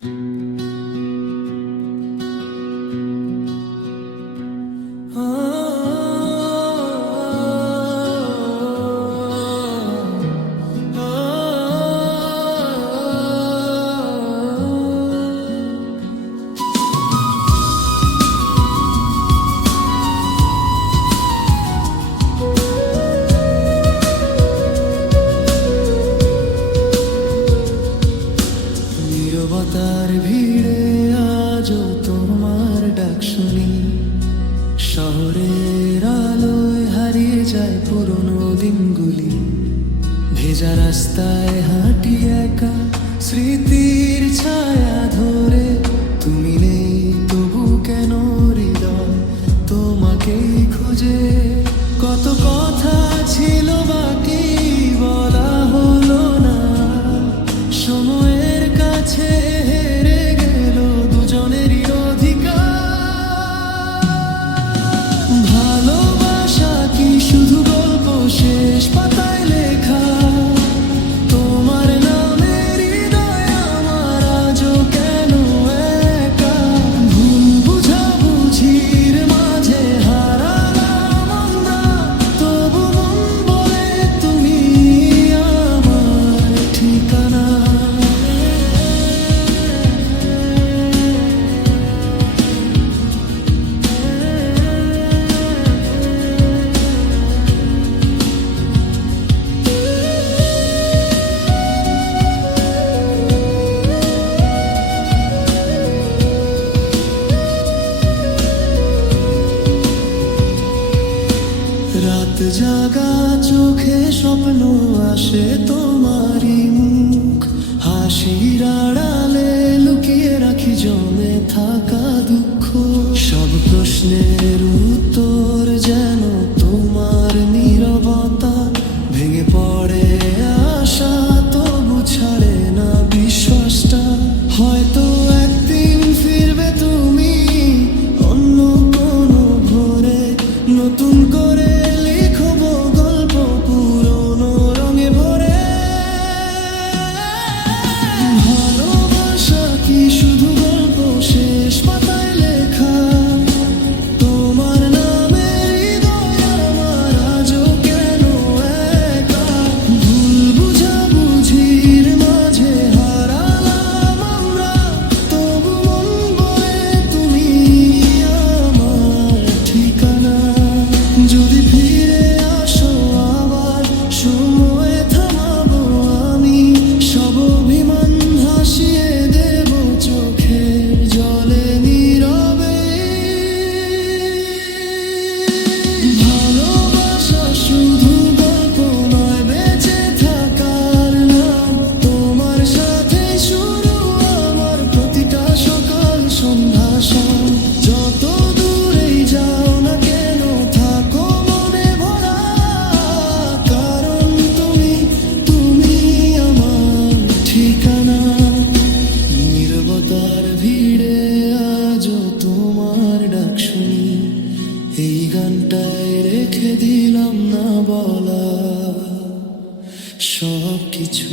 নীরবতার ভিড়ে আজও তোমার ডাক শুনি। শহরের আলোয় হারিয়ে যায় পুরনো দিনগুলি। ভেজা রাস্তায় হাঁটি একা স্মৃতির ছায়া ধরে। তুমি নেই তবু কেন হৃদয় তোমাকেই খোঁজে। কত কথা ছিল বাকি বলা হলো না, সময়ের কাছে হেরে গেল দুজনেরই অধিকার। ভালোবাসা কি শুধু গল্প শেষ পাতায় লেখা? তোমার নামের হৃদয় আমার আজও কেন একা? ভুল বুঝাবুঝির মাঝে হারালাম আমরা, তবু মন বলে তুমি আমার ঠিকানা। রাত জাগা চোখে স্বপ্ন আসে তোমারই মুখ। হাসির আড়ালে লুকিয়ে রাখি জমে থাকা দুঃখ। সব প্রশ্নের উত্তর যেন তোমার নীরবতা। ভেঙে পড়ে আশা তবু ছাড়ে না বিশ্বাসটা। হয়তো একদিন ফিরবে তুমি অন্য কোনো ভোরে, নতুন করে লিখবো গল্প পুরনো রঙে ভরে। ভালোবাসা কি শুধু গল্প শেষ পাতায় লেখা? তোমার নামের হৃদয় আমার আজও কেন একা? ভুল বুঝাবুঝির মাঝে হারালাম আমরা, তবু মন বলে তুমি আমার ঠিকানা। যদি ফিরে আসো আবার সময় থামাবো আমি, সব অভিমান হাসিয়ে দেব চোখের জলে নীরবে। ভালোবাসা শুধু গল্প নয় বেঁচে থাকার নাম। তোমার সাথে শুরু আমার প্রতিটা সকাল সন্ধ্যা শাম। যত দূরেই যাও না কেন থাকো মনে ভরা, কারণ তুমি আমার ঠিকানা। নীরবতার ভিড়ে আজও তোমার ডাক শুনি। এই গানটায় রেখে দিলাম না বলা সব কিছু।